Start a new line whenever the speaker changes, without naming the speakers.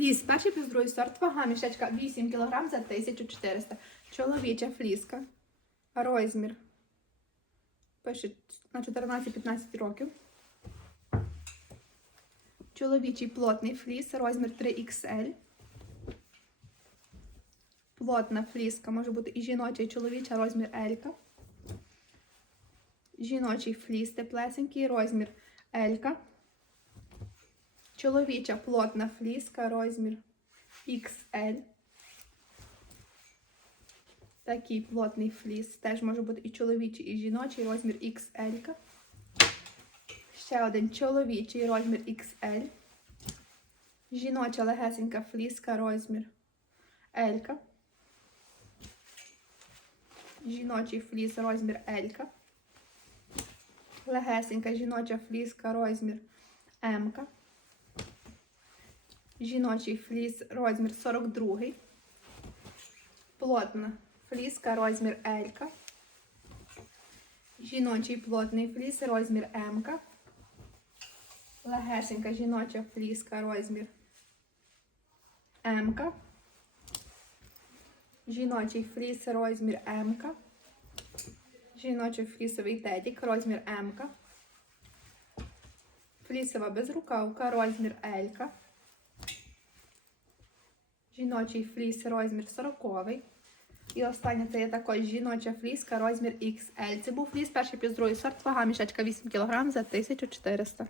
Фліс, перший плюс другий сорт, вага мішечка 8 кг за 1400. Чоловіча фліска. Розмір. Пише на 14-15 років. Чоловічий плотний фліс, розмір 3XL. Плотна фліска може бути і жіноча, і чоловіча, розмір L. Жіночий фліс теплесенький, розмір L. Чоловіча плотна фліска, розмір XL. Такий плотний фліс. Теж може бути і чоловічий, і жіночий, розмір XL. Ще один чоловічий розмір XL. Жіноча легесенька фліска, розмір L. Жіночий фліс, розмір L. Легесенька жіноча фліска, розмір М. Жіночий фліс, розмір 42. Плотна фліска, розмір L. Жіночий плотний фліс, розмір М. Легесенька жіноча фліска, розмір М. Жіночий фліс, розмір М. Жіночий флісовий тедік, розмір М. Флісова безрукавка, розмір L. Жіночий фліс, розмір 40. І останнє це є також жіноча фліска, розмір XL. Це був фліс перший плюс другий сорт, вага мішечка 8 кг за 1400.